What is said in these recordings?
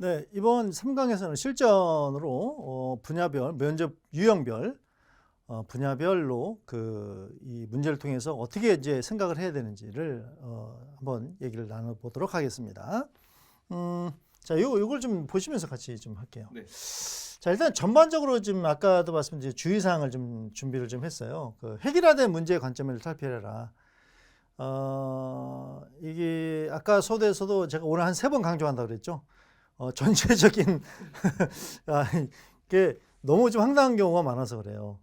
네, 이번 3강에서는 실전으로 분야별, 면접 유형별, 분야별로 이 문제를 통해서 어떻게 이제 생각을 해야 되는지를 한번 얘기를 나눠보도록 하겠습니다. 자, 요걸 좀 보시면서 같이 좀 할게요. 네. 자, 일단 전반적으로 지금 아까도 말씀드린 주의사항을 좀 준비를 좀 했어요. 그 획일화된 문제의 관점을 살펴라. 이게 아까 소대에서도 제가 오늘 한 3번 강조한다고 그랬죠. 전체적인 이게 너무 좀 황당한 경우가 많아서 그래요.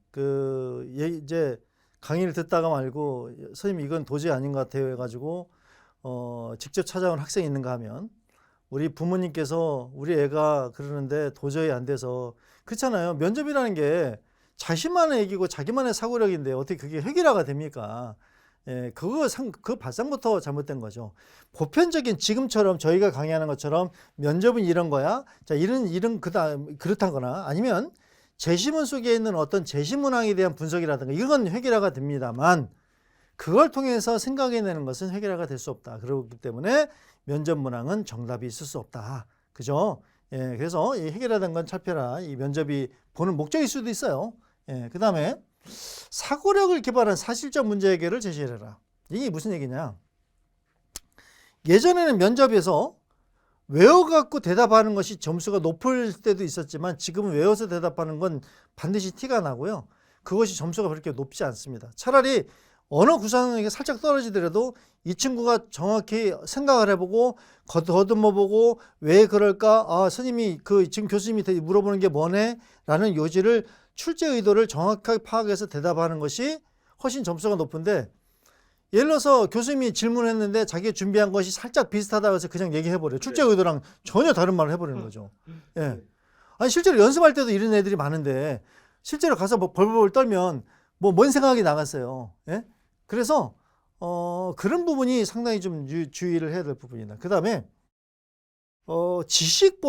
이제 강의를 듣다가 말고 선생님 이건 도저히 아닌 것 같아요 해가지고 직접 찾아온 학생이 있는가 하면 우리 부모님께서 우리 애가 그러는데 도저히 안 돼서 그렇잖아요. 면접이라는 게 자신만의 얘기고 자기만의 사고력인데 어떻게 그게 획일화가 됩니까? 예, 그 발상부터 잘못된 거죠. 보편적인 지금처럼 저희가 강의하는 것처럼 면접은 이런 거야. 자, 그렇다거나 아니면 제시문 속에 있는 어떤 제시문항에 대한 분석이라든가 이건 획일화가 됩니다만 그걸 통해서 생각해내는 것은 획일화가 될 수 없다. 그렇기 때문에 면접 문항은 정답이 있을 수 없다. 그죠? 예, 그래서 이 획일화된 건 살펴라. 이 면접이 보는 목적일 수도 있어요. 예, 그 다음에 사고력을 기반한 사실적 문제 해결을 제시해라. 이게 무슨 얘기냐? 예전에는 면접에서 외워갖고 대답하는 것이 점수가 높을 때도 있었지만 지금은 외워서 대답하는 건 반드시 티가 나고요. 그것이 점수가 그렇게 높지 않습니다. 차라리 언어 구사능력이 살짝 떨어지더라도 이 친구가 정확히 생각을 해보고 더듬어보고 왜 그럴까? 아, 선생님이 지금 교수님이 물어보는 게 뭐네? 라는 요지를 출제 의도를 정확하게 파악해서 대답하는 것이 훨씬 점수가 높은데 예를 들어서 교수님이 질문했는데 자기가 준비한 것이 살짝 비슷하다고 해서 그냥 얘기해버려요. 출제 의도랑 전혀 다른 말을 해버리는 거죠. 예. 아니 실제로 연습할 때도 이런 애들이 많은데 실제로 가서 뭐 벌벌 떨면 뭐 뭔 생각이 나갔어요. 예? 그래서 그런 부분이 상당히 좀 주의를 해야 될 부분이다. 그 다음에 지식이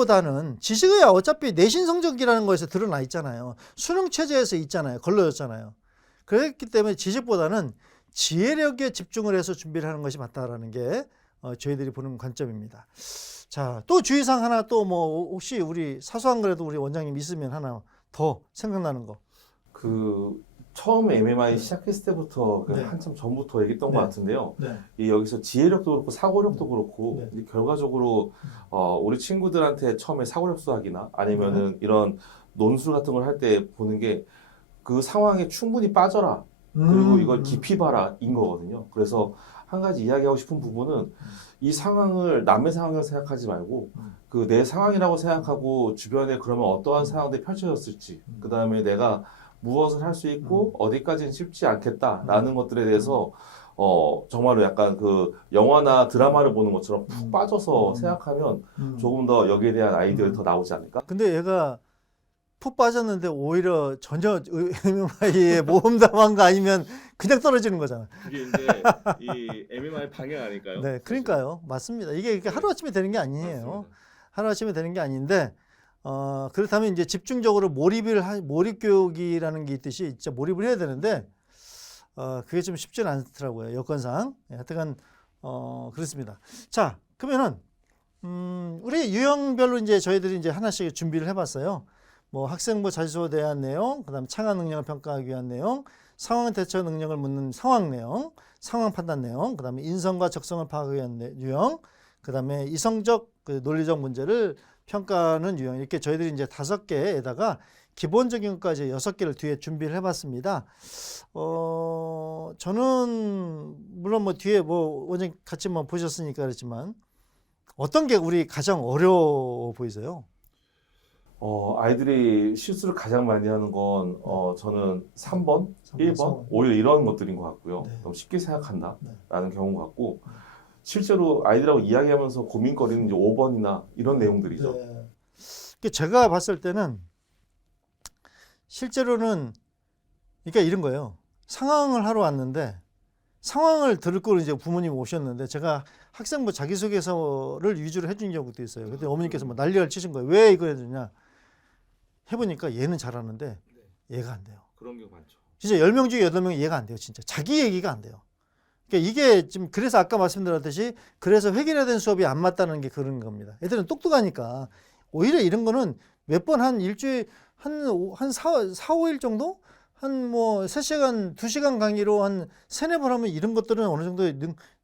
어차피 내신 성적이라는 거에서 드러나 있잖아요. 수능 체제에서 있잖아요. 걸러졌잖아요. 그렇기 때문에 지식보다는 지혜력에 집중을 해서 준비를 하는 것이 맞다라는 게 저희들이 보는 관점입니다. 자, 또 주의사항 하나 또 뭐 혹시 우리 사소한 거라도 우리 원장님 있으면 하나 더 생각나는 거. 처음 MMI 시작했을 때부터 네. 한참 전부터 얘기했던 것 같은데요. 네. 여기서 지혜력도 그렇고 사고력도 그렇고 네. 이제 결과적으로 우리 친구들한테 처음에 사고력 수학이나 아니면은 이런 논술 같은 걸 할 때 보는 게 그 상황에 충분히 빠져라. 그리고 이걸 깊이 봐라인 거거든요. 그래서 한 가지 이야기하고 싶은 부분은 이 상황을 남의 상황을 생각하지 말고 내 상황이라고 생각하고 주변에 그러면 어떠한 상황들이 펼쳐졌을지 그 다음에 내가 무엇을 할 수 있고 어디까지는 쉽지 않겠다라는 것들에 대해서 정말로 약간 영화나 드라마를 보는 것처럼 푹 빠져서 생각하면 조금 더 여기에 대한 아이디어가 더 나오지 않을까? 근데 얘가 푹 빠졌는데 오히려 전혀 MMI에 모험담한 거 아니면 그냥 떨어지는 거잖아. 그게 이제 이 MMI 방향 아닐까요? 네, 그러니까요. 맞습니다. 이게 하루아침에 되는 게 아니에요. 맞습니다. 하루아침에 되는 게 아닌데 그렇다면 이제 집중적으로 몰입 교육이라는 게 있듯이 진짜 몰입을 해야 되는데 그게 좀 쉽지는 않더라고요. 여건상. 하여튼 그렇습니다. 자, 그러면은 우리 유형별로 이제 저희들이 이제 하나씩 준비를 해봤어요. 뭐 학생부 자소서에 대한 내용, 그다음 창안 능력을 평가하기 위한 내용, 상황 대처 능력을 묻는 상황 내용, 상황 판단 내용, 그다음에 인성과 적성을 파악하기 위한 유형, 그다음에 이성적 논리적 문제를 평가하는 유형, 이렇게 저희들이 이제 5개에다가 기본적인 것까지 6개를 뒤에 준비를 해봤습니다. 저는 물론 뭐 뒤에 뭐 원장님 같이 뭐 보셨으니까 그렇지만 어떤 게 우리 가장 어려워 보이세요? 아이들이 실수를 가장 많이 하는 건 저는 3번, 1번, 오히려 이런 것들인 것 같고요. 네. 너무 쉽게 생각한다라는 네. 경우 같고 실제로 아이들하고 이야기하면서 고민거리는 이제 5번이나 이런 내용들이죠. 네. 제가 봤을 때는 실제로는 그러니까 이런 거예요. 상황을 하러 왔는데 상황을 들을 걸 이제 부모님 오셨는데 제가 학생부 자기소개서를 위주로 해준 경우도 있어요. 근데 어머니께서 뭐 난리를 치신 거예요. 왜 이거 해주냐? 해보니까 얘는 잘하는데 얘가 안 돼요. 그런 경우 많죠. 진짜 10명 중에 8명이 얘가 안 돼요. 진짜 자기 얘기가 안 돼요. 그러니까 이게 지금 그래서 아까 말씀드렸듯이 그래서 획일화된 수업이 안 맞다는 게 그런 겁니다. 애들은 똑똑하니까 오히려 이런 거는 몇 번 한 일주일 한 4, 5일 정도 한 뭐 3시간, 2시간 강의로 한 3-4번 하면 이런 것들은 어느 정도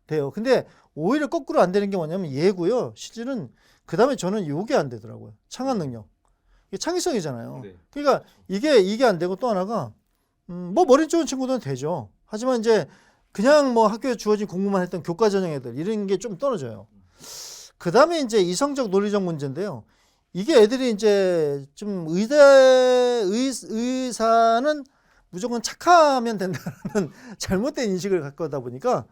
돼요. 근데 오히려 거꾸로 안 되는 게 뭐냐면 얘고요. 실질은 그다음에 저는 요게 안 되더라고요. 창안 능력. 이게 창의성이잖아요. 네. 그러니까 이게 안 되고 또 하나가 뭐 머리 좋은 친구들은 되죠. 하지만 이제 그냥 뭐 학교에 주어진 공부만 했던 교과 전형 애들 이런 게 좀 떨어져요. 그다음에 이제 이성적 논리적 문제인데요. 이게 애들이 이제 좀 의사는 무조건 착하면 된다는 잘못된 인식을 갖고 하다 보니까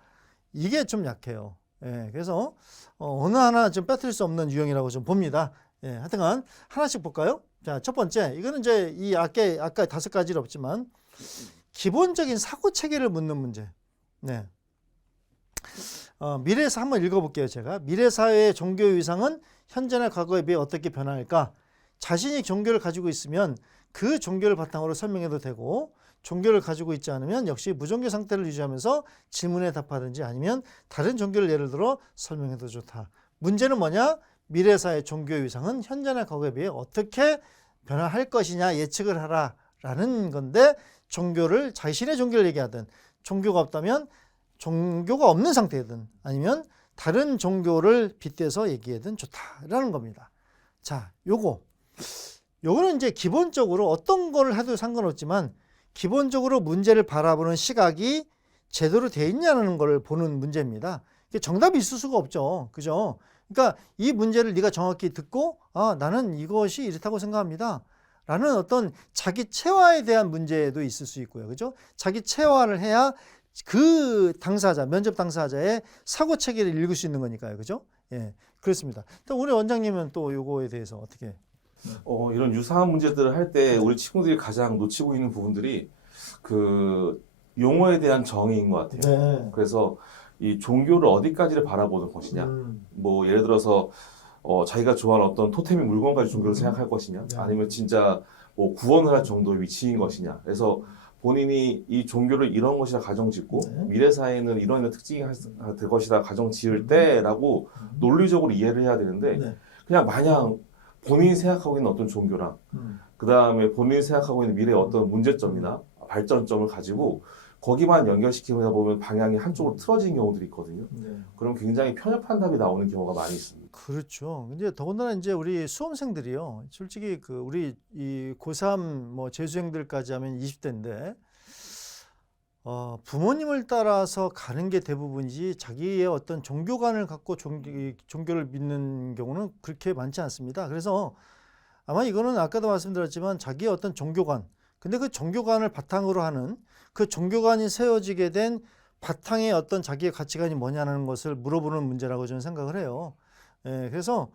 이게 좀 약해요. 예, 그래서 어느 하나 좀 빼뜨릴 수 없는 유형이라고 좀 봅니다. 예, 하여튼간 하나씩 볼까요? 자, 첫 번째 이거는 이제 이 아까 5가지는 없지만 기본적인 사고 체계를 묻는 문제. 네. 미래에서 한번 읽어볼게요. 제가 미래 사회의 종교 위상은 현재나 과거에 비해 어떻게 변화할까? 자신이 종교를 가지고 있으면 그 종교를 바탕으로 설명해도 되고 종교를 가지고 있지 않으면 역시 무종교 상태를 유지하면서 질문에 답하든지 아니면 다른 종교를 예를 들어 설명해도 좋다. 문제는 뭐냐? 미래 사회 종교 위상은 현재나 과거에 비해 어떻게 변화할 것이냐 예측을 하라라는 건데 자신의 종교를 얘기하든 종교가 없다면 종교가 없는 상태든 아니면 다른 종교를 빗대서 얘기하든 좋다라는 겁니다. 자, 요거는 이제 기본적으로 어떤 거를 해도 상관없지만 기본적으로 문제를 바라보는 시각이 제대로 돼 있냐는 걸 보는 문제입니다. 정답이 있을 수가 없죠. 그죠? 그러니까 이 문제를 네가 정확히 듣고 나는 이것이 이렇다고 생각합니다. 라는 어떤 자기 체화에 대한 문제도 있을 수 있고요. 그죠? 자기 체화를 해야 그 당사자, 면접 당사자의 사고 체계를 읽을 수 있는 거니까요. 그죠? 예. 그렇습니다. 또 우리 원장님은 또 요거에 대해서 어떻게 이런 유사한 문제들을 할 때 우리 친구들이 가장 놓치고 있는 부분들이 그 용어에 대한 정의인 것 같아요. 네. 그래서 이 종교를 어디까지를 바라보는 것이냐. 뭐 예를 들어서 자기가 좋아하는 어떤 토템의 물건까지 종교를 생각할 것이냐, 네. 아니면 진짜 뭐 구원을 할 정도의 위치인 것이냐. 그래서 본인이 이 종교를 이런 것이라 가정짓고 네. 미래 사회는 이런 특징이 될 것이라 가정지을 때라고 논리적으로 이해를 해야 되는데 네. 그냥 마냥 본인이 생각하고 있는 어떤 종교랑 그 다음에 본인이 생각하고 있는 미래의 어떤 문제점이나 발전점을 가지고 거기만 연결시키다 보면 방향이 한쪽으로 틀어지는 경우들이 있거든요. 네. 그럼 굉장히 편협한 답이 나오는 경우가 많이 있습니다. 그렇죠. 근데 더군다나 이제 우리 수험생들이요. 솔직히 우리 이 고3 뭐 재수생들까지 하면 20대인데 부모님을 따라서 가는 게 대부분이지 자기의 어떤 종교관을 갖고 종교를 믿는 경우는 그렇게 많지 않습니다. 그래서 아마 이거는 아까도 말씀드렸지만 자기의 어떤 종교관, 근데 그 종교관을 바탕으로 하는 그 종교관이 세워지게 된 바탕의 어떤 자기의 가치관이 뭐냐는 것을 물어보는 문제라고 저는 생각을 해요. 예, 그래서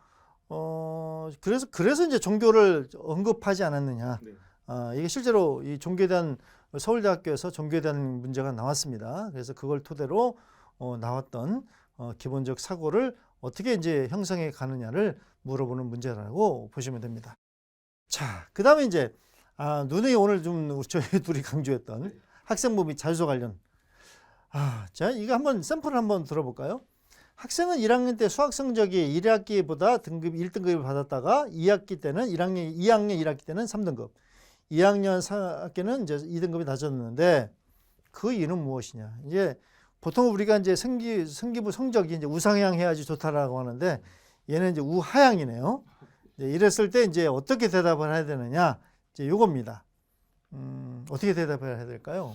그래서 이제 종교를 언급하지 않았느냐. 네. 이게 실제로 이 종교에 대한 서울대학교에서 종교에 대한 문제가 나왔습니다. 그래서 그걸 토대로 나왔던 기본적 사고를 어떻게 이제 형성해 가느냐를 물어보는 문제라고 보시면 됩니다. 자, 그다음에 이제 눈이 오늘 좀 저희 둘이 강조했던 학생부 및 자소서 관련. 자, 이거 한번 샘플을 한번 들어볼까요? 학생은 1학년 때 수학 성적이 1학기보다 등급 1등급을 받았다가 2학기 때는 2학년 1학기 때는 3등급, 2학년 4학기는 이제 2등급이 낮았는데 그 이유는 무엇이냐? 이제 보통 우리가 이제 생기부 성적이 이제 우상향 해야지 좋다라고 하는데 얘는 이제 우하향이네요. 이제 이랬을 때 이제 어떻게 대답을 해야 되느냐? 이제 요겁니다. 어떻게 대답을 해야 될까요?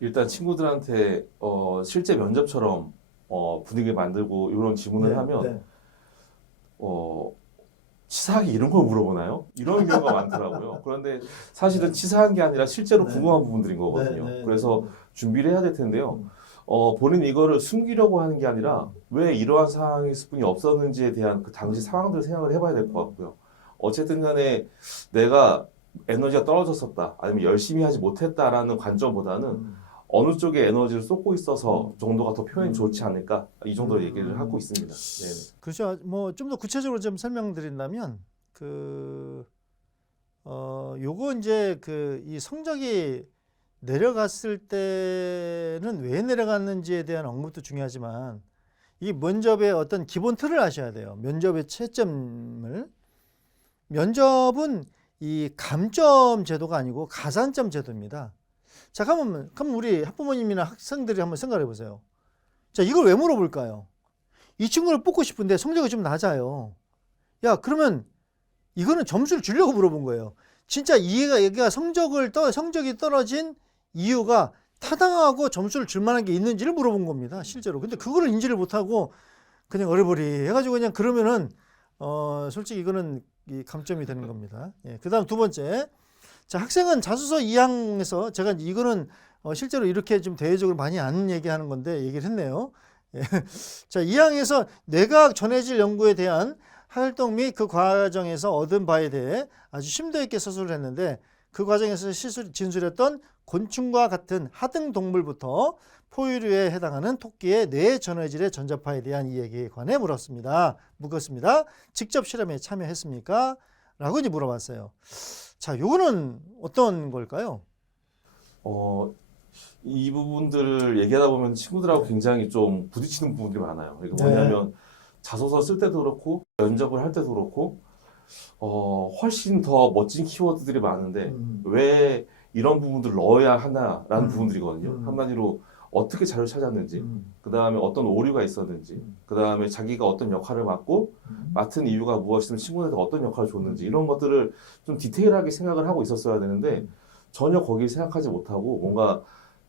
일단 친구들한테 실제 면접처럼 분위기를 만들고 이런 질문을 하면 치사하게 이런 걸 물어보나요? 이런 경우가 많더라고요. 그런데 사실은 치사한 게 아니라 실제로 궁금한 부분들인 거거든요. 그래서 준비를 해야 될 텐데요. 본인이 이거를 숨기려고 하는 게 아니라 왜 이러한 상황이 있을 뿐이 없었는지에 대한 그 당시 상황들을 생각을 해봐야 될 것 같고요. 어쨌든 간에 내가 에너지가 떨어졌었다, 아니면 열심히 하지 못했다라는 관점보다는 어느 쪽에 에너지를 쏟고 있어서 정도가 더 표현이 좋지 않을까, 이 정도 얘기를 하고 있습니다. 네. 그렇죠. 뭐 좀 더 구체적으로 좀 설명드린다면 요거 이제 이 성적이 내려갔을 때는 왜 내려갔는지에 대한 언급도 중요하지만 이 면접의 어떤 기본 틀을 아셔야 돼요. 면접의 채점을. 면접은 이 감점 제도가 아니고 가산점 제도입니다. 자, 그럼 우리 학부모님이나 학생들이 한번 생각해 보세요. 자, 이걸 왜 물어볼까요? 이 친구를 뽑고 싶은데 성적이 좀 낮아요. 야, 그러면 이거는 점수를 주려고 물어본 거예요. 진짜 얘가 성적이 떨어진 이유가 타당하고 점수를 줄 만한 게 있는지를 물어본 겁니다. 실제로. 근데 그거를 인지를 못하고 그냥 어리버리 해가지고 그냥 그러면은 솔직히 이거는 이 감점이 되는 겁니다. 예, 그다음 두 번째. 자, 학생은 자소서 2항에서 제가 이거는 실제로 이렇게 좀 대외적으로 많이 안 얘기하는 건데 얘기를 했네요. 예. 자, 2항에서 뇌과학 전해질 연구에 대한 활동 및 그 과정에서 얻은 바에 대해 아주 심도 있게 서술을 했는데 그 과정에서 진술했던 곤충과 같은 하등 동물부터 포유류에 해당하는 토끼의 뇌 전해질의 전자파에 대한 이야기에 관해 묻었습니다. 직접 실험에 참여했습니까? 라고 이제 물어봤어요. 자, 요거는 어떤 걸까요? 이 부분들을 얘기하다 보면 친구들하고 굉장히 좀 부딪히는 부분들이 많아요. 이게 네. 뭐냐면 자소서 쓸 때도 그렇고 면접을 할 때도 그렇고 훨씬 더 멋진 키워드들이 많은데 왜 이런 부분들을 넣어야 하나라는 부분들이거든요. 한마디로 어떻게 자료를 찾았는지, 그 다음에 어떤 오류가 있었는지, 그 다음에 자기가 어떤 역할을 맡은 이유가 무엇이든 친구들한테 어떤 역할을 줬는지 이런 것들을 좀 디테일하게 생각을 하고 있었어야 되는데 전혀 거기에 생각하지 못하고 뭔가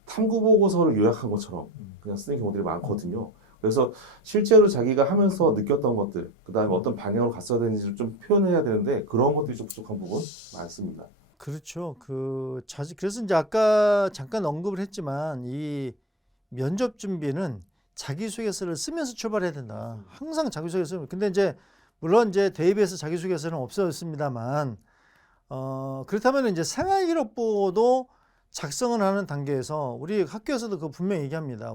탐구 보고서를 요약한 것처럼 그냥 쓰는 경우들이 많거든요. 그래서 실제로 자기가 하면서 느꼈던 것들, 그 다음에 어떤 방향으로 갔어야 되는지를 좀 표현해야 되는데 그런 것들이 좀 부족한 부분 많습니다. 그렇죠. 그래서 이제 아까 잠깐 언급을 했지만 이 면접 준비는 자기소개서를 쓰면서 출발해야 된다. 항상 자기소개서. 근데 이제 물론 이제 대입에서 자기소개서는 없었습니다만 그렇다면 이제 생활기록부도 작성을 하는 단계에서 우리 학교에서도 그 분명히 얘기합니다.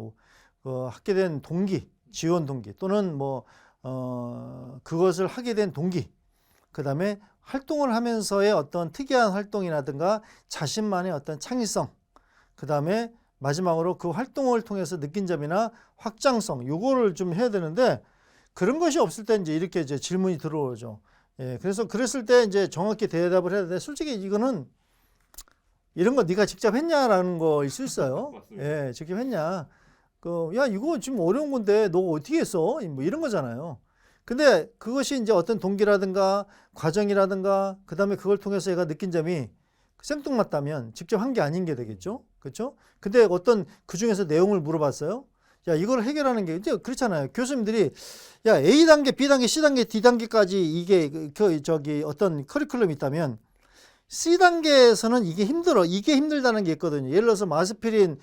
하게 된 동기, 지원 동기 또는 그것을 하게 된 동기, 그 다음에 활동을 하면서의 어떤 특이한 활동이라든가 자신만의 어떤 창의성, 그 다음에 마지막으로 그 활동을 통해서 느낀 점이나 확장성, 요거를 좀 해야 되는데 그런 것이 없을 때 이제 이렇게 이제 질문이 들어오죠. 예, 그래서 그랬을 때 이제 정확히 대답을 해야 돼. 솔직히 이거는 이런 거 네가 직접 했냐라는 거일 수 있어요. 예, 직접 했냐. 야, 이거 지금 어려운 건데 너 어떻게 했어? 뭐 이런 거잖아요. 근데 그것이 이제 어떤 동기라든가 과정이라든가 그 다음에 그걸 통해서 얘가 느낀 점이 생뚱맞다면 직접 한 게 아닌 게 되겠죠. 그렇죠? 근데 어떤 그 중에서 내용을 물어봤어요. 야, 이걸 해결하는 게 이제 그렇잖아요. 교수님들이 야, A 단계, B 단계, C 단계, D 단계까지 이게 어떤 커리큘럼이 있다면 C 단계에서는 이게 힘들어. 이게 힘들다는 게 있거든요. 예를 들어서 아스피린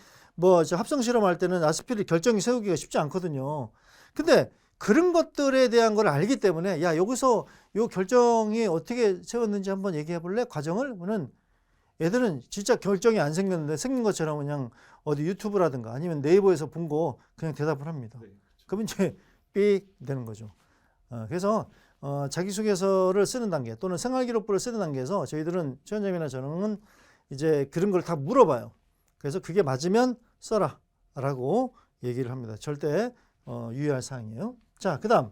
합성 실험할 때는 아스피린 결정이 세우기가 쉽지 않거든요. 근데 그런 것들에 대한 걸 알기 때문에 야, 여기서 요 결정이 어떻게 세웠는지 한번 얘기해 볼래? 과정을? 그러면 애들은 진짜 결정이 안 생겼는데 생긴 것처럼 그냥 어디 유튜브라든가 아니면 네이버에서 본 거 그냥 대답을 합니다. 그러면 이제 삑 되는 거죠. 그래서 자기소개서를 쓰는 단계 또는 생활기록부를 쓰는 단계에서 저희들은 최원장이나 저는 이제 그런 걸 다 물어봐요. 그래서 그게 맞으면 써라 라고 얘기를 합니다. 절대 유의할 사항이에요. 자, 그 다음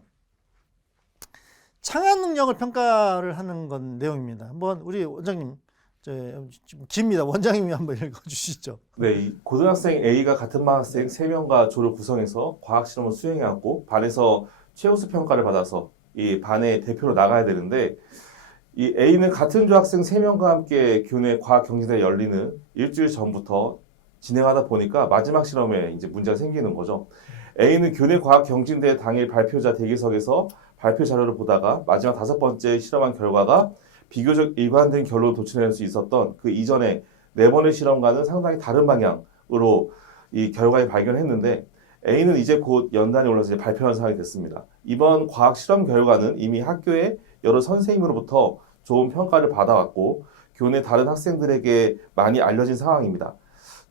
창안 능력을 평가를 하는 건 내용입니다. 한번 우리 원장님 좀 깁니다. 원장님이 한번 읽어주시죠. 네, 이 고등학생 A가 같은 반 학생 3명과 조를 구성해서 과학실험을 수행해왔고 반에서 최우수 평가를 받아서 이 반의 대표로 나가야 되는데 이 A는 같은 조 학생 3명과 함께 교내 과학경진대회 열리는 일주일 전부터 진행하다 보니까 마지막 실험에 이제 문제가 생기는 거죠. A는 교내 과학경진대회 당일 발표자 대기석에서 발표 자료를 보다가 마지막 5번째 실험한 결과가 비교적 일관된 결론을 도출해낼 수 있었던 그 이전에 4번의 실험과는 상당히 다른 방향으로 이 결과를 발견했는데 A는 이제 곧 연단에 올라서 이제 발표하는 상황이 됐습니다. 이번 과학 실험 결과는 이미 학교의 여러 선생님으로부터 좋은 평가를 받아왔고 교내 다른 학생들에게 많이 알려진 상황입니다.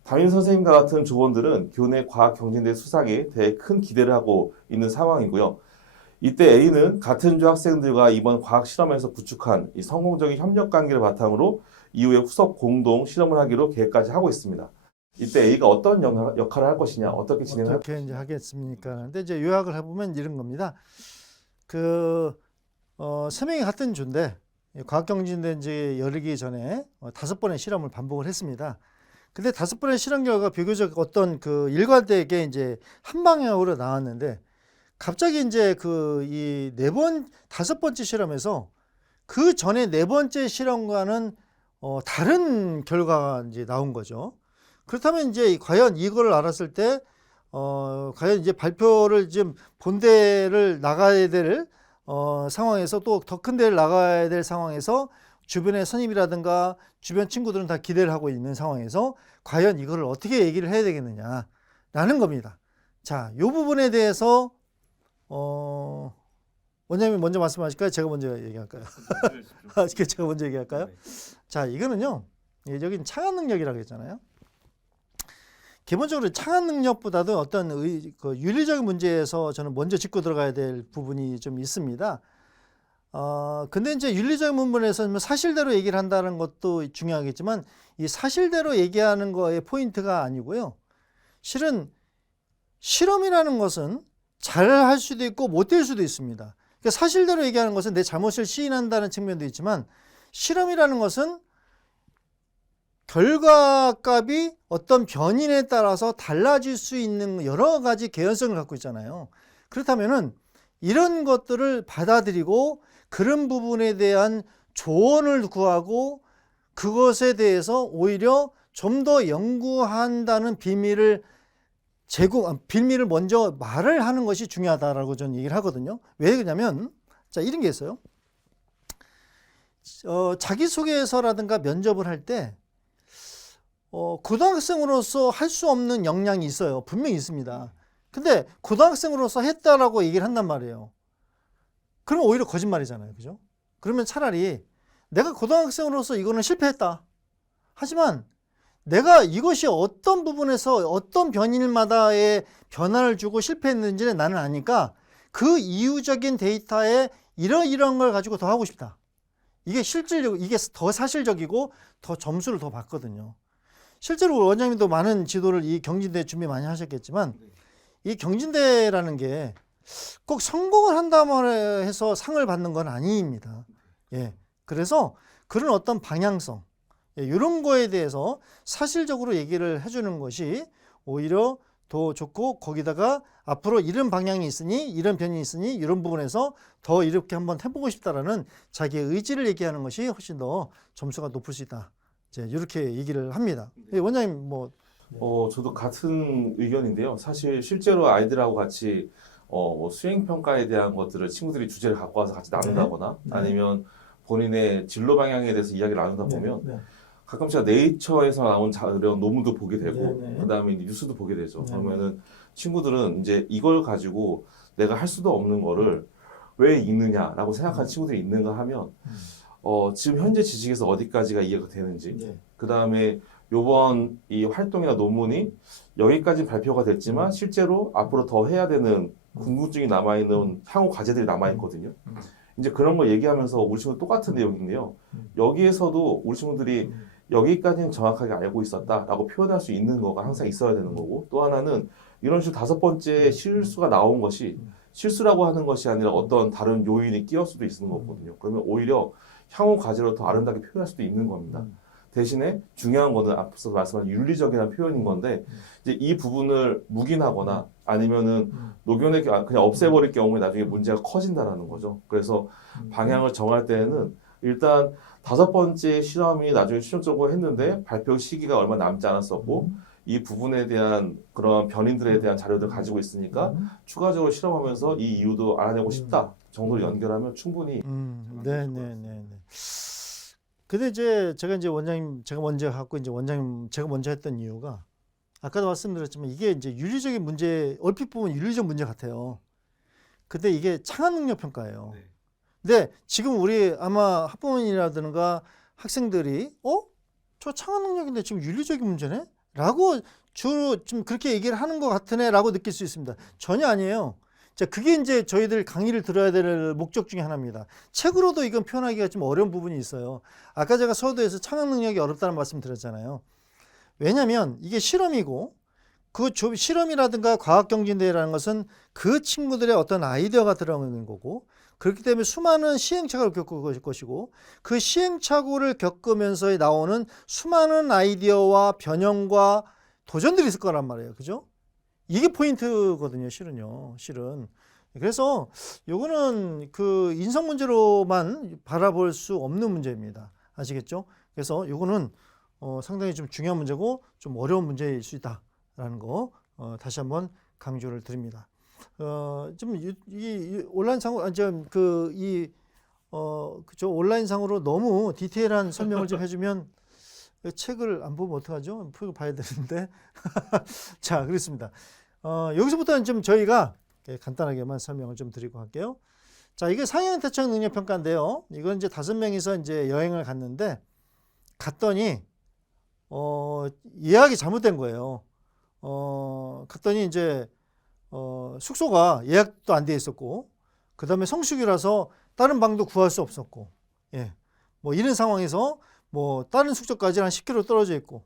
담임 선생님과 같은 조원들은 교내 과학 경진대 수상에 대해 큰 기대를 하고 있는 상황이고요. 이때 A는 같은 조 학생들과 이번 과학 실험에서 구축한 이 성공적인 협력 관계를 바탕으로 이후에 후속 공동 실험을 하기로 계획까지 하고 있습니다. 이때 A가 어떤 역할을 할 것이냐, 어떻게 진행할 어떻게 이제 하겠습니까? 근데 이제 요약을 해보면 이런 겁니다. 3명이 같은 조인데 과학경진대 이제 열리기 전에 5번의 실험을 반복을 했습니다. 근데 5번의 실험 결과가 비교적 어떤 그 일관되게 이제 한 방향으로 나왔는데 갑자기 이제 이 5번째 실험에서 그 전에 4번째 실험과는 다른 결과가 이제 나온 거죠. 그렇다면 이제 과연 이걸 알았을 때 과연 이제 발표를 지금 본대를 나가야 될 상황에서 또 더 큰 데를 나가야 될 상황에서 주변의 선임이라든가 주변 친구들은 다 기대를 하고 있는 상황에서 과연 이거를 어떻게 얘기를 해야 되겠느냐라는 겁니다. 자, 이 부분에 대해서 원장님이 먼저 말씀하실까요? 제가 먼저 얘기할까요? 제가 먼저 얘기할까요? 자, 이거는요. 여긴 창안 능력이라고 했잖아요. 기본적으로 창안 능력보다도 어떤 그 윤리적인 문제에서 저는 먼저 짚고 들어가야 될 부분이 좀 있습니다. 근데 이제 윤리적인 부분에서 사실대로 얘기를 한다는 것도 중요하겠지만 이 사실대로 얘기하는 거의 포인트가 아니고요. 실은 실험이라는 것은 잘 할 수도 있고 못 될 수도 있습니다. 그러니까 사실대로 얘기하는 것은 내 잘못을 시인한다는 측면도 있지만 실험이라는 것은 결과값이 어떤 변인에 따라서 달라질 수 있는 여러 가지 개연성을 갖고 있잖아요. 그렇다면은 이런 것들을 받아들이고 그런 부분에 대한 조언을 구하고 그것에 대해서 오히려 좀 더 연구한다는 비밀을 먼저 말을 하는 것이 중요하다라고 저는 얘기를 하거든요. 왜 그러냐면, 자, 이런 게 있어요. 자기소개서라든가 면접을 할 때, 고등학생으로서 할 수 없는 역량이 있어요. 분명히 있습니다. 근데 고등학생으로서 했다라고 얘기를 한단 말이에요. 그러면 오히려 거짓말이잖아요. 그죠? 그러면 차라리 내가 고등학생으로서 이거는 실패했다. 하지만 내가 이것이 어떤 부분에서 어떤 변일마다의 변화를 주고 실패했는지는 나는 아니까 그 이유적인 데이터에 이런 걸 가지고 더 하고 싶다. 이게 실질적으로 이게 더 사실적이고 더 점수를 더 받거든요. 실제로 원장님도 많은 지도를 이 경진대 준비 많이 하셨겠지만 이 경진대라는 게 꼭 성공을 한다고 해서 상을 받는 건 아닙니다. 예. 그래서 그런 어떤 방향성, 이런 거에 대해서 사실적으로 얘기를 해주는 것이 오히려 더 좋고 거기다가 앞으로 이런 방향이 있으니 이런 변이 있으니 이런 부분에서 더 이렇게 한번 해보고 싶다라는 자기의 의지를 얘기하는 것이 훨씬 더 점수가 높을 수 있다. 이제 이렇게 얘기를 합니다. 원장님 뭐 저도 같은 의견인데요. 사실 실제로 아이들하고 같이 뭐 수행 평가에 대한 것들을 친구들이 주제를 갖고 와서 같이 나눈다거나 아니면 본인의 진로 방향에 대해서 이야기를 나누다 보면 가끔씩 네이처에서 나온 자료 논문도 보게 되고 그다음에 뉴스도 보게 되죠. 그러면은 친구들은 이제 이걸 가지고 내가 할 수도 없는 거를 왜 읽느냐라고 생각하는 친구들이 있는가 하면 지금 현재 지식에서 어디까지가 이해가 되는지 그다음에 요번 이 활동이나 논문이 여기까지 발표가 됐지만 실제로 앞으로 더 해야 되는 궁금증이 남아있는 향후 과제들이 남아있거든요. 이제 그런 거 얘기하면서 우리 친구 똑같은 내용인데요. 여기에서도 우리 친구들이 여기까지는 정확하게 알고 있었다라고 표현할 수 있는 거가 항상 있어야 되는 거고 또 하나는 이런 식으로 5번째 실수가 나온 것이 실수라고 하는 것이 아니라 어떤 다른 요인이 끼어 수도 있는 거거든요. 그러면 오히려 향후 과제로 더 아름답게 표현할 수도 있는 겁니다. 대신에 중요한 거는 앞서 말씀한 윤리적이라는 표현인 건데 이제 이 부분을 묵인하거나 아니면은 녹여내 그냥 없애버릴 경우에 나중에 문제가 커진다라는 거죠. 그래서 방향을 정할 때에는 일단 5번째 실험이 나중에 최종적으로 했는데 발표 시기가 얼마 남지 않았었고 이 부분에 대한 그런 변인들에 대한 자료들 가지고 있으니까 추가적으로 실험하면서 이 이유도 알아내고 싶다 정도를 연결하면 충분히 네네네. 근데 이제 제가 원장님 제가 먼저 갖고 이제 원장님 제가 먼저 했던 이유가 아까도 말씀드렸지만 이게 이제 윤리적인 문제 얼핏 보면 윤리적 문제 같아요. 근데 이게 창안 능력 평가예요. 근데 지금 우리 아마 학부모님이라든가 학생들이 저 창안 능력인데 지금 윤리적인 문제네? 라고 주로 좀 그렇게 얘기를 하는 것 같으네 라고 느낄 수 있습니다. 전혀 아니에요. 자, 그게 이제 저희들 강의를 들어야 될 목적 중에 하나입니다. 책으로도 이건 표현하기가 좀 어려운 부분이 있어요. 아까 제가 서두에서 창안 능력이 어렵다는 말씀 드렸잖아요. 왜냐하면 이게 실험이고 그 실험이라든가 과학경진대회라는 것은 그 친구들의 어떤 아이디어가 들어가는 거고 그렇기 때문에 수많은 시행착오를 겪을 것이고 그 시행착오를 겪으면서 나오는 수많은 아이디어와 변형과 도전들이 있을 거란 말이에요. 그죠? 이게 포인트거든요, 실은. 그래서 요거는 그 인성 문제로만 바라볼 수 없는 문제입니다. 아시겠죠? 그래서 요거는 상당히 좀 중요한 문제고 좀 어려운 문제일 수 있다라는 거 다시 한번 강조를 드립니다. 좀 이 온라인상으로 그저 온라인상으로 너무 디테일한 설명을 좀 해주면 책을 안 보면 어떡하죠? 책을 봐야 되는데. 자, 그렇습니다. 여기서부터는 좀 저희가 간단하게만 설명을 좀 드리고 할게요. 자, 이게 상형 대처 능력 평가인데요. 이건 이제 5명이서 이제 여행을 갔더니 예약이 잘못된 거예요. 갔더니 이제 숙소가 예약도 안 돼 있었고, 그 다음에 성수기라서 다른 방도 구할 수 없었고, 예, 뭐 이런 상황에서 뭐 다른 숙소까지 한 10km 떨어져 있고,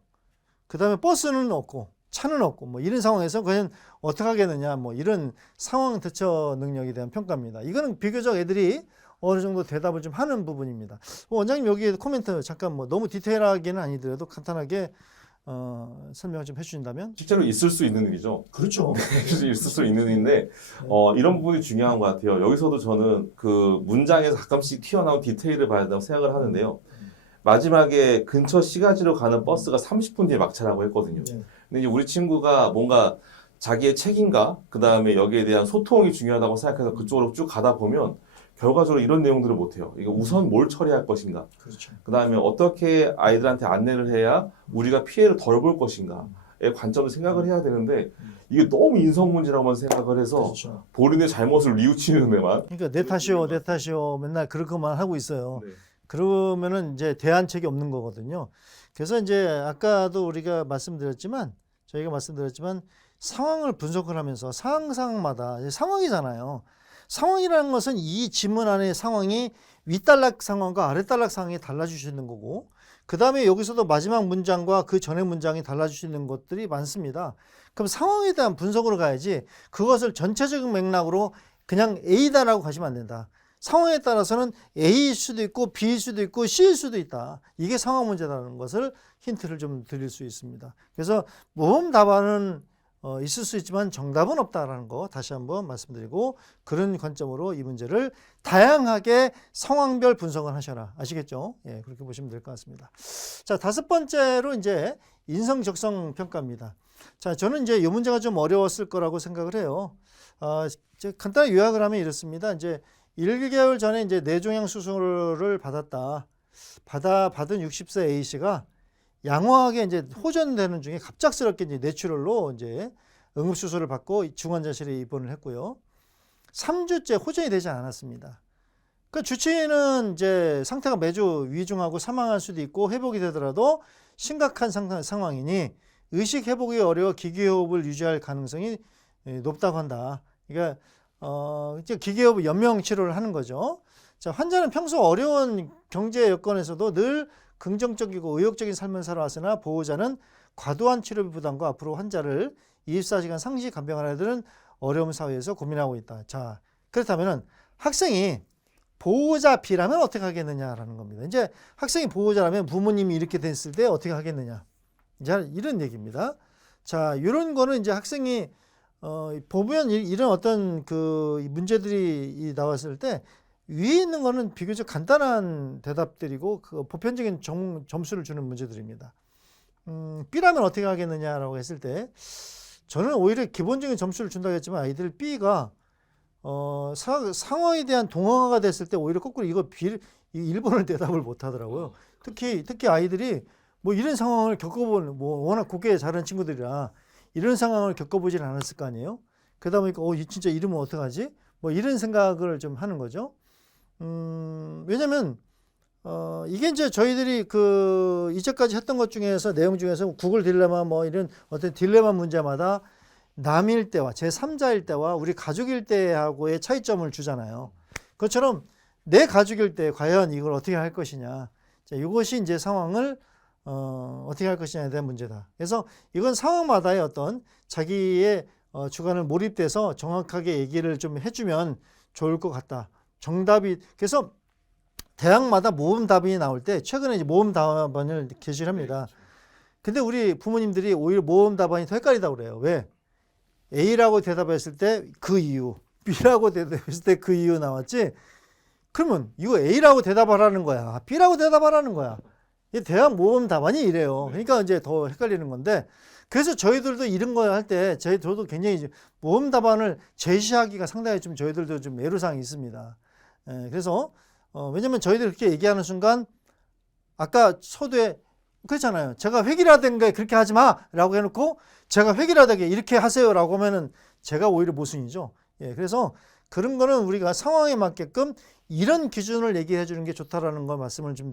그 다음에 버스는 없고, 차는 없고, 뭐 이런 상황에서 과연 어떻게 하겠느냐, 뭐 이런 상황 대처 능력에 대한 평가입니다. 이거는 비교적 애들이 어느 정도 대답을 좀 하는 부분입니다. 원장님 여기에 코멘트 잠깐 뭐 너무 디테일하게는 아니더라도 간단하게 설명을 좀 해주신다면? 실제로 있을 수 있는 일이죠. 그렇죠. 있을 수 있는 일인데 이런 부분이 중요한 것 같아요. 여기서도 저는 그 문장에서 가끔씩 튀어나온 디테일을 봐야 된다고 생각을 하는데요. 마지막에 근처 시가지로 가는 버스가 30분 뒤에 막차라고 했거든요. 네. 근데 이제 우리 친구가 뭔가 자기의 책임과 그 다음에 여기에 대한 소통이 중요하다고 생각해서 그쪽으로 쭉 가다 보면 결과적으로 이런 내용들을 못해요. 이거 우선 뭘 처리할 것인가. 그렇죠. 그 다음에 어떻게 아이들한테 안내를 해야 우리가 피해를 덜 볼 것인가의 관점을 생각을 해야 되는데 이게 너무 인성 문제라고만 생각을 해서 그렇죠. 본인의 잘못을 뉘우치는 데만. 그러니까 내 탓이요 맨날 그렇게만 하고 있어요. 네. 그러면은 이제 대안책이 없는 거거든요. 그래서 이제 아까도 저희가 말씀드렸지만 상황을 분석을 하면서 상황마다 상황이잖아요. 상황이라는 것은 이 지문 안의 상황이 윗단락 상황과 아랫단락 상황이 달라질 수 있는 거고, 그 다음에 여기서도 마지막 문장과 그 전의 문장이 달라질 수 있는 것들이 많습니다. 그럼 상황에 대한 분석으로 가야지 그것을 전체적인 맥락으로 그냥 A다라고 가시면 안 된다. 상황에 따라서는 A일 수도 있고 B일 수도 있고 C일 수도 있다. 이게 상황 문제라는 것을 힌트를 좀 드릴 수 있습니다. 그래서 모범 답안은 있을 수 있지만 정답은 없다라는 거 다시 한번 말씀드리고, 그런 관점으로 이 문제를 다양하게 상황별 분석을 하셔라. 아시겠죠? 예, 그렇게 보시면 될 것 같습니다. 자, 5번째로 이제 인성 적성 평가입니다. 자, 저는 이제 이 문제가 좀 어려웠을 거라고 생각을 해요. 간단히 요약을 하면 이렇습니다. 이제 1개월 전에 이제 뇌종양 수술을 받은 60세 A씨가 양호하게 이제 호전되는 중에 갑작스럽게 이제 뇌출혈로 이제 응급수술을 받고 중환자실에 입원을 했고요. 3주째 호전이 되지 않았습니다. 그 주치의는 이제 상태가 매주 위중하고 사망할 수도 있고 회복이 되더라도 심각한 상황이니 의식 회복이 어려워 기계호흡을 유지할 가능성이 높다고 한다. 그러니까 이제 기계호흡 연명 치료를 하는 거죠. 자, 환자는 평소 어려운 경제 여건에서도 늘 긍정적이고 의욕적인 삶을 살아왔으나 보호자는 과도한 치료비 부담과 앞으로 환자를 24시간 상시 간병하는 애들은 어려운 사회에서 고민하고 있다. 자, 그렇다면 학생이 보호자 B라면 어떻게 하겠느냐라는 겁니다. 이제 학생이 보호자라면 부모님이 이렇게 됐을 때 어떻게 하겠느냐. 이제 이런 얘기입니다. 자, 이런 거는 이제 학생이 보면 이런 어떤 그 문제들이 나왔을 때 위에 있는 거는 비교적 간단한 대답들이고 그 보편적인 점수를 주는 문제들입니다. B라면 어떻게 하겠느냐라고 했을 때 저는 오히려 기본적인 점수를 준다고 했지만 아이들 B가 상황에 대한 동화가 됐을 때 오히려 거꾸로 이 1번을 대답을 못 하더라고요. 특히 아이들이 뭐 이런 상황을 겪어본 뭐 워낙 고개 잘하는 친구들이라 이런 상황을 겪어보질 않았을 거 아니에요. 그러다 보니까 진짜 이러면 어떡하지? 뭐 이런 생각을 좀 하는 거죠. 왜냐면 이게 이제 저희들이 그 이제까지 했던 것 중에서 내용 중에서 구글 딜레마 뭐 이런 어떤 딜레마 문제마다 남일 때와 제3자일 때와 우리 가족일 때하고의 차이점을 주잖아요. 그것처럼 내 가족일 때 과연 이걸 어떻게 할 것이냐. 자, 이것이 이제 상황을 어떻게 할 것이냐에 대한 문제다. 그래서 이건 상황마다의 어떤 자기의 주관을 몰입돼서 정확하게 얘기를 좀 해주면 좋을 것 같다. 정답이 그래서 대학마다 모범 답안이 나올 때 최근에 이제 모범 답안을 게시를 합니다. 근데 우리 부모님들이 오히려 모범 답안이 더 헷갈리다고 그래요. 왜? A라고 대답했을 때 그 이유, B라고 대답했을 때 그 이유 나왔지. 그러면 이거 A라고 대답하라는 거야, B라고 대답하라는 거야. 이 대학 모범 답안이 이래요. 그러니까 이제 더 헷갈리는 건데, 그래서 저희들도 이런 거 할 때 저도 굉장히 이제 모범 답안을 제시하기가 상당히 좀 저희들도 좀 애로사항이 있습니다. 그래서 왜냐면 저희들 그렇게 얘기하는 순간 아까 서두에 그렇잖아요. 제가 획일화된 게 그렇게 하지 마라고 해놓고 제가 획일화되게 이렇게 하세요라고 하면은 제가 오히려 모순이죠. 그래서 그런 거는 우리가 상황에 맞게끔 이런 기준을 얘기해 주는 게 좋다라는 거 말씀을 좀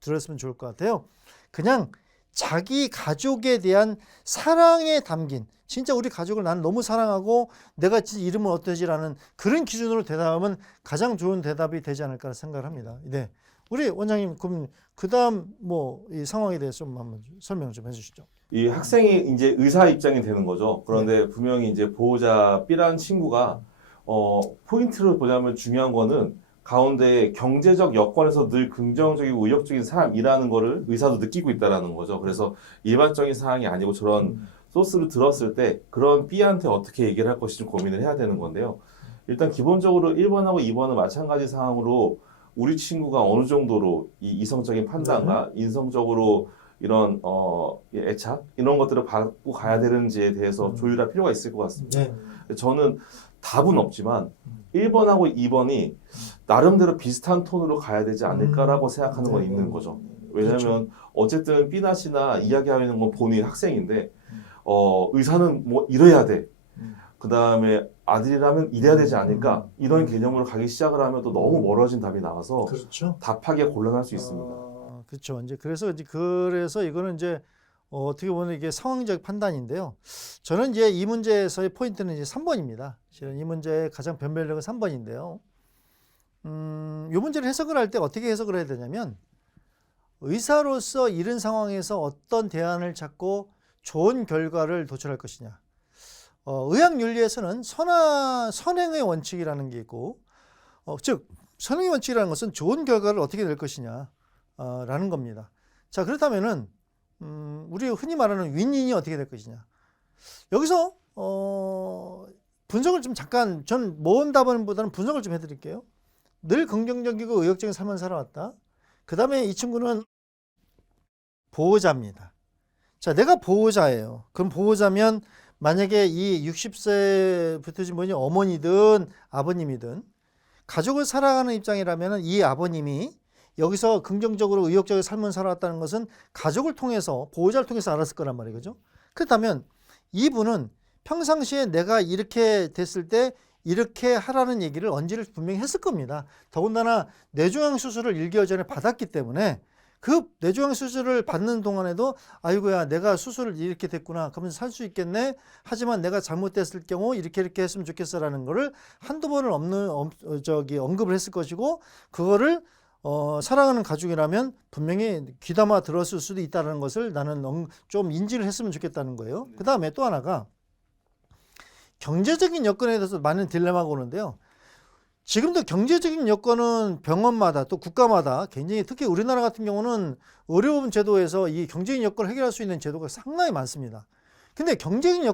드렸으면 좋을 것 같아요. 그냥 자기 가족에 대한 사랑에 담긴, 진짜 우리 가족을 나는 너무 사랑하고 내가 진짜 이름은 어떠지라는 그런 기준으로 대답하면 가장 좋은 대답이 되지 않을까 생각을 합니다. 네. 우리 원장님, 그럼 그 다음 뭐 이 상황에 대해서 좀 한번 설명 좀 해주시죠. 이 학생이 이제 의사 입장이 되는 거죠. 그런데 분명히 이제 보호자 B라는 친구가 포인트를 보자면 중요한 거는 가운데 경제적 여건에서 늘 긍정적이고 의욕적인 사람이라는 거를 의사도 느끼고 있다라는 거죠. 그래서 일반적인 사항이 아니고 저런 소스를 들었을 때 그런 B한테 어떻게 얘기를 할 것인지 좀 고민을 해야 되는 건데요. 일단 기본적으로 1번하고 2번은 마찬가지 사항으로 우리 친구가 어느 정도로 이 이성적인 판단과 인성적으로 이런 애착 이런 것들을 받고 가야 되는지에 대해서 조율할 필요가 있을 것 같습니다. 저는 답은 없지만 1번하고 2번이 나름대로 비슷한 톤으로 가야 되지 않을까라고 생각하는 건 있는 거죠. 왜냐하면 어쨌든 B나 C나 이야기하는 건 본인 학생인데 의사는 뭐 이래야 돼. 그 다음에 아들이라면 이래야 되지 않을까 이런 개념으로 가기 시작을 하면 또 너무 멀어진 답이 나와서 그렇죠. 답하기에 곤란할 수 있습니다. 그렇죠. 이제 그래서 이거는 이제 어떻게 보면 이게 상황적 판단인데요. 저는 이제 이 문제에서의 포인트는 이제 3번입니다. 실은 이 문제의 가장 변별력은 3번인데요. 이 문제를 해석을 할 때 어떻게 해석을 해야 되냐면 의사로서 이런 상황에서 어떤 대안을 찾고 좋은 결과를 도출할 것이냐. 의학 윤리에서는 선행의 원칙이라는 게 있고, 즉 선행의 원칙이라는 것은 좋은 결과를 어떻게 낼 것이냐 라는 겁니다. 자, 그렇다면은 우리 흔히 말하는 윈윈이 어떻게 될 것이냐. 여기서 분석을 좀 잠깐, 전 모범 답안보다는 분석을 좀 해드릴게요. 늘 긍정적이고 의욕적인 삶을 살아왔다. 그 다음에 이 친구는 보호자입니다. 자, 내가 보호자예요. 그럼 보호자면 만약에 이 60세부터 지금 뭐니 어머니든 아버님이든 가족을 사랑하는 입장이라면 이 아버님이 여기서 긍정적으로 의욕적인 삶을 살아왔다는 것은 가족을 통해서 보호자를 통해서 알았을 거란 말이죠. 그렇다면 이분은 평상시에 내가 이렇게 됐을 때 이렇게 하라는 얘기를 언지를 분명히 했을 겁니다. 더군다나 뇌종양 수술을 6개월 전에 받았기 때문에 그 뇌종양 수술을 받는 동안에도 아이고야 내가 수술을 이렇게 됐구나 그러면서 살 수 있겠네. 하지만 내가 잘못됐을 경우 이렇게 했으면 좋겠어라는 거를 한두 번을 언급을 했을 것이고 그거를 사랑하는 가족이라면 분명히 귀담아 들었을 수도 있다는 것을 나는 좀 인지를 했으면 좋겠다는 거예요. 그 다음에 또 하나가 경제적인 여건에 대해서 많은 딜레마가 오는데요. 지금도 경제적인 여건은 병원마다 또 국가마다 굉장히 특히 우리나라 같은 경우는 의료보험 제도에서 이 경제적인 여건을 해결할 수 있는 제도가 상당히 많습니다. 근데 경제적인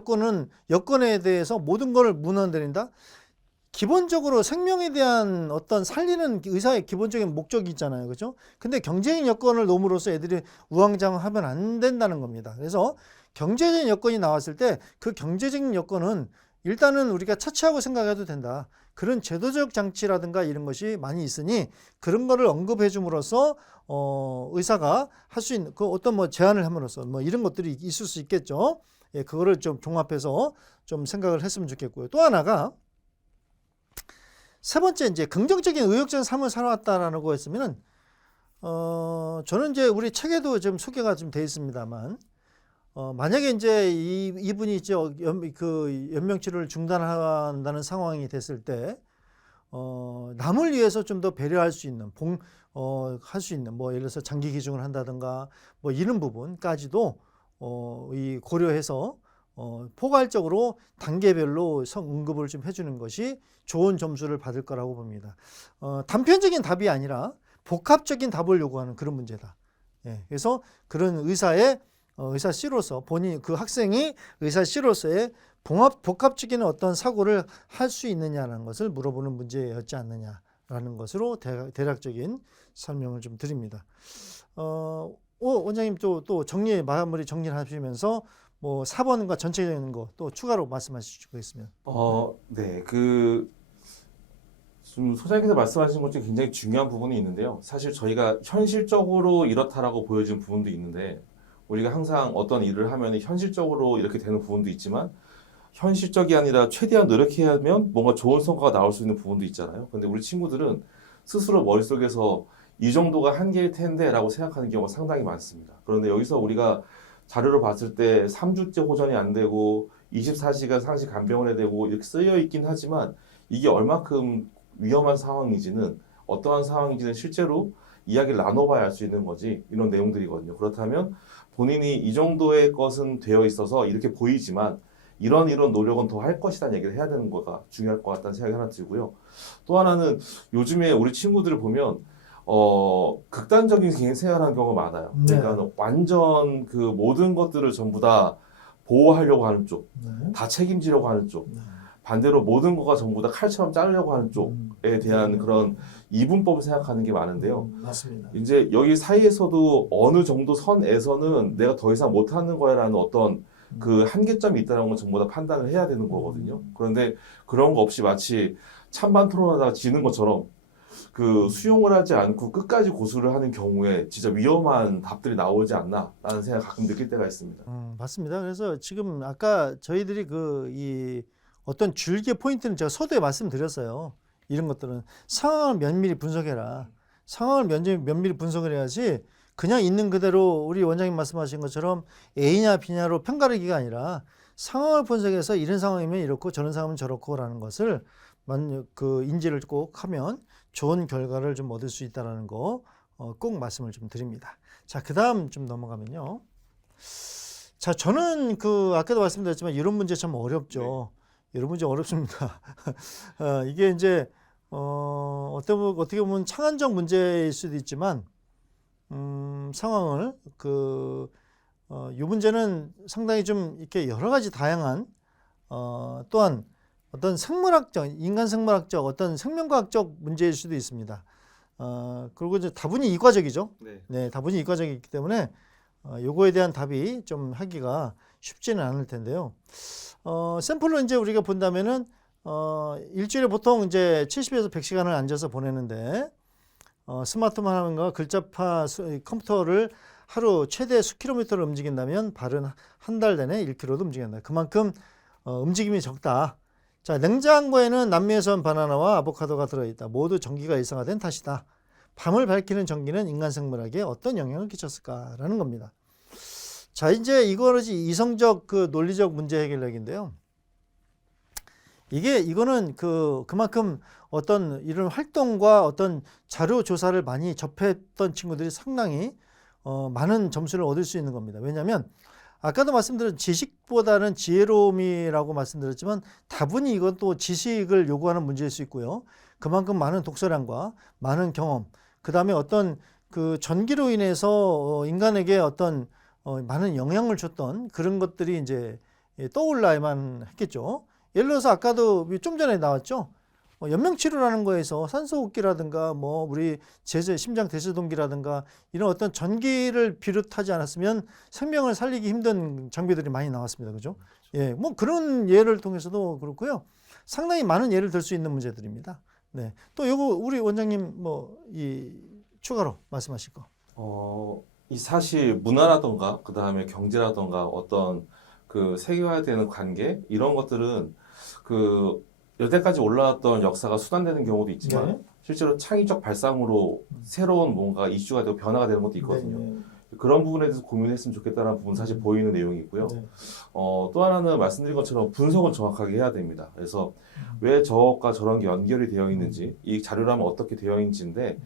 여건에 대해서 모든 걸 무너뜨린다? 기본적으로 생명에 대한 어떤 살리는 의사의 기본적인 목적이 있잖아요. 그렇죠? 근데 경제적인 여건을 놓음으로써 애들이 우왕좌왕하면 안 된다는 겁니다. 그래서 경제적인 여건이 나왔을 때 그 경제적인 여건은 일단은 우리가 차치하고 생각해도 된다. 그런 제도적 장치라든가 이런 것이 많이 있으니 그런 거를 언급해 줌으로써 의사가 할 수 있는 그 어떤 뭐 제안을 함으로써 뭐 이런 것들이 있을 수 있겠죠. 예, 그거를 좀 종합해서 좀 생각을 했으면 좋겠고요. 또 하나가 세 번째 이제 긍정적인 의욕적인 삶을 살아왔다라는 거 했으면은 저는 이제 우리 책에도 좀 소개가 좀 돼 있습니다만 만약에 이제 이분이 이제 그 연명치료를 중단한다는 상황이 됐을 때 남을 위해서 좀 더 배려할 수 있는 할 수 있는 뭐 예를 들어서 장기 기증을 한다든가 뭐 이런 부분까지도 이 고려해서 포괄적으로 단계별로 응급을 좀 해주는 것이 좋은 점수를 받을 거라고 봅니다. 단편적인 답이 아니라 복합적인 답을 요구하는 그런 문제다. 예, 그래서 그런 의사 C로서 본인 그 학생이 의사 C로서의 복합적인 어떤 사고를 할 수 있느냐라는 것을 물어보는 문제였지 않느냐라는 것으로 대략적인 설명을 좀 드립니다. 원장님 또 마무리 정리를 하시면서 뭐 4번과 전체적인 거 또 추가로 말씀하시겠습니다. 네, 좀 소장님께서 말씀하신 것 중에 굉장히 중요한 부분이 있는데요. 사실 저희가 현실적으로 이렇다라고 보여진 부분도 있는데, 우리가 항상 어떤 일을 하면 현실적으로 이렇게 되는 부분도 있지만, 현실적이 아니라 최대한 노력해야 하면 뭔가 좋은 성과가 나올 수 있는 부분도 있잖아요. 근데 우리 친구들은 스스로 머릿속에서 이 정도가 한계일 텐데 라고 생각하는 경우가 상당히 많습니다. 그런데 여기서 우리가 자료를 봤을 때 3주째 호전이 안 되고 24시간 상시 간병을 해야 되고 이렇게 쓰여 있긴 하지만, 이게 얼마큼 위험한 상황인지는, 어떠한 상황인지는 실제로 이야기를 나눠봐야 알 수 있는 거지, 이런 내용들이거든요. 그렇다면 본인이 이 정도의 것은 되어 있어서 이렇게 보이지만 이런 노력은 더 할 것이라는 얘기를 해야 되는 거가 중요할 것 같다는 생각이 하나 들고요. 또 하나는 요즘에 우리 친구들을 보면 극단적인 개인 생활하는 경우가 많아요. 네. 그러니까 완전 그 모든 것들을 전부 다 보호하려고 하는 쪽, 네. 다 책임지려고 하는 쪽, 네. 반대로 모든 거가 전부 다 칼처럼 자르려고 하는 쪽에 대한 그런 이분법을 생각하는 게 많은데요. 맞습니다. 이제 여기 사이에서도 어느 정도 선에서는 내가 더 이상 못하는 거야라는 어떤 그 한계점이 있다는 건 전부 다 판단을 해야 되는 거거든요. 그런데 그런 거 없이 마치 찬반 토론하다가 지는 것처럼 그 수용을 하지 않고 끝까지 고수를 하는 경우에 진짜 위험한 답들이 나오지 않나라는 생각 가끔 느낄 때가 있습니다. 맞습니다. 그래서 지금 아까 저희들이 이 어떤 줄기의 포인트는 제가 서두에 말씀드렸어요. 이런 것들은 상황을 면밀히 분석해라. 상황을 면밀히 분석을 해야지 그냥 있는 그대로 우리 원장님 말씀하신 것처럼 A냐 B냐로 편가르기가 아니라 상황을 분석해서 이런 상황이면 이렇고 저런 상황이면 저렇고라는 것을 인지를 꼭 하면 좋은 결과를 좀 얻을 수 있다는 거 꼭 말씀을 좀 드립니다. 자, 그 다음 좀 넘어가면요. 자, 저는 아까도 말씀드렸지만 이런 문제 참 어렵죠. 이런 문제 어렵습니다. 이게 이제 어떻게 보면 창안적 문제일 수도 있지만 상황을 이 문제는 상당히 좀 이렇게 여러 가지 다양한 또한 어떤 인간 생물학적 어떤 생명과학적 문제일 수도 있습니다. 그리고 이제 다분히 이과적이죠. 네, 다분히 이과적이기 때문에 요거에 대한 답이 좀 하기가 쉽지는 않을 텐데요. 샘플로 이제 우리가 본다면은 일주일에 보통 이제 70에서 100시간을 앉아서 보내는데 스마트폰 화면과 글자파 컴퓨터를 하루 최대 수킬로미터를 움직인다면 발은 한 달 내내 1km도 움직인다. 그만큼 움직임이 적다. 자, 냉장고에는 남미에서 바나나와 아보카도가 들어있다. 모두 전기가 일상화된 탓이다. 밤을 밝히는 전기는 인간 생물학에 어떤 영향을 끼쳤을까라는 겁니다. 자, 이제 이거는 이성적 논리적 문제 해결력인데요. 이거는 그만큼 어떤 이런 활동과 어떤 자료 조사를 많이 접했던 친구들이 상당히 많은 점수를 얻을 수 있는 겁니다. 왜냐하면 아까도 말씀드린 지식보다는 지혜로움이라고 말씀드렸지만 다분히 이건 또 지식을 요구하는 문제일 수 있고요. 그만큼 많은 독서량과 많은 경험, 그 다음에 어떤 전기로 인해서 인간에게 어떤 많은 영향을 줬던 그런 것들이 이제 떠올라야만 했겠죠. 예를 들어서 아까도 좀 전에 나왔죠. 연명치료라는 거에서 산소호흡기라든가 우리 심장 대수동기라든가 이런 어떤 전기를 비롯하지 않았으면 생명을 살리기 힘든 장비들이 많이 나왔습니다. 그죠? 예, 그런 예를 통해서도 그렇고요. 상당히 많은 예를 들 수 있는 문제들입니다. 네. 또 요거 우리 원장님 추가로 말씀하실 거. 이 사실 문화라던가 그 다음에 경제라던가 어떤 세계화되는 관계 이런 것들은 여태까지 올라왔던 역사가 수단되는 경우도 있지만 네. 실제로 창의적 발상으로 새로운 뭔가 이슈가 되고 변화가 되는 것도 있거든요. 네. 그런 부분에 대해서 고민했으면 좋겠다는 부분 사실 보이는 내용이고요. 네. 또 하나는 말씀드린 것처럼 분석을 정확하게 해야 됩니다. 그래서 왜 저것과 저런 게 연결이 되어 있는지, 이 자료라면 어떻게 되어 있는지인데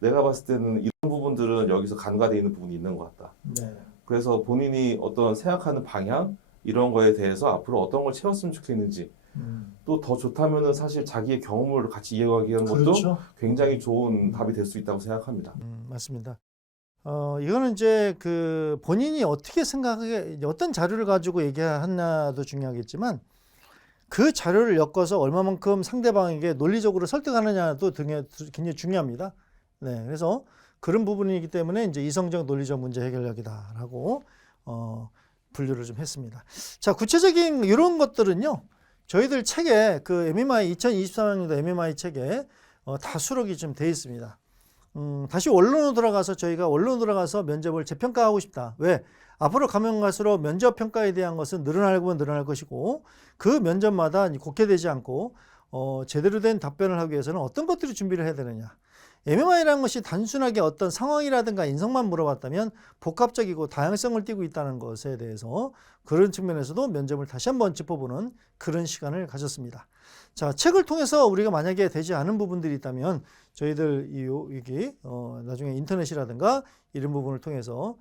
내가 봤을 때는 이런 부분들은 여기서 간과되어 있는 부분이 있는 것 같다. 네. 그래서 본인이 어떤 생각하는 방향, 이런 거에 대해서 앞으로 어떤 걸 채웠으면 좋겠는지 또 더 좋다면은 사실 자기의 경험을 같이 이어가기 하는 것도 그렇죠. 굉장히 좋은 답이 될 수 있다고 생각합니다. 맞습니다. 이거는 이제 그 본인이 어떻게 생각하게 어떤 자료를 가지고 얘기하냐도 중요하겠지만 그 자료를 엮어서 얼마만큼 상대방에게 논리적으로 설득하느냐도 굉장히 중요합니다. 네, 그래서 그런 부분이기 때문에 이제 이성적 논리적 문제 해결력이다라고 분류를 좀 했습니다. 자, 구체적인 이런 것들은요. 저희들 책에 그 MMI 2023년도 MMI 책에 다 수록이 좀 돼 있습니다. 다시 원론으로 들어가서 저희가 원론으로 들어가서 면접을 재평가하고 싶다. 왜? 앞으로 가면 갈수록 면접 평가에 대한 것은 늘어날 거면 늘어날 것이고 그 면접마다 곡해되지 않고 제대로 된 답변을 하기 위해서는 어떤 것들을 준비를 해야 되느냐. MMI라는 것이 단순하게 어떤 상황이라든가 인성만 물어봤다면 복합적이고 다양성을 띠고 있다는 것에 대해서 그런 측면에서도 면접을 다시 한번 짚어보는 그런 시간을 가졌습니다. 자, 책을 통해서 우리가 만약에 되지 않은 부분들이 있다면 저희들 여기 나중에 인터넷이라든가 이런 부분을 통해서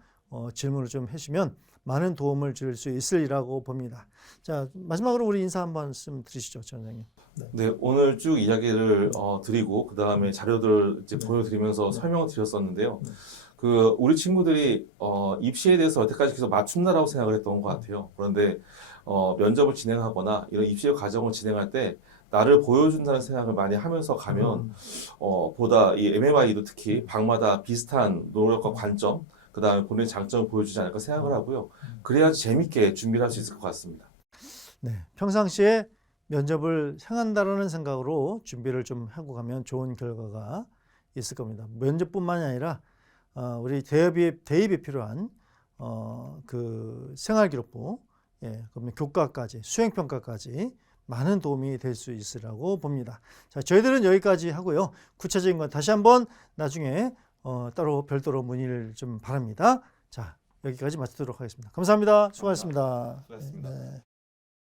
질문을 좀 해주시면 많은 도움을 줄 수 있으리라고 봅니다. 자, 마지막으로 우리 인사 한 말씀 드리시죠, 전장님. 네, 오늘 쭉 이야기를 드리고 그 다음에 자료들 이제 보여드리면서 설명을 드렸었는데요. 그 우리 친구들이 입시에 대해서 여태까지 계속 맞춘다라고 생각을 했던 것 같아요. 그런데 면접을 진행하거나 이런 입시 과정을 진행할 때 나를 보여준다는 생각을 많이 하면서 가면 보다 이 MMI도 특히 방마다 비슷한 노력과 관점, 그 다음에 본인의 장점을 보여주지 않을까 생각을 하고요. 그래야지 재밌게 준비를 할 수 있을 것 같습니다. 네, 평상시에 면접을 향한다라는 생각으로 준비를 좀 하고 가면 좋은 결과가 있을 겁니다. 면접뿐만이 아니라 우리 대입에 필요한 그 생활기록부, 그러면 교과까지 수행평가까지 많은 도움이 될 수 있으라고 봅니다. 자, 저희들은 여기까지 하고요. 구체적인 건 다시 한번 나중에 따로 별도로 문의를 좀 바랍니다. 자, 여기까지 마치도록 하겠습니다. 감사합니다. 수고하셨습니다. 수고하셨습니다. 네.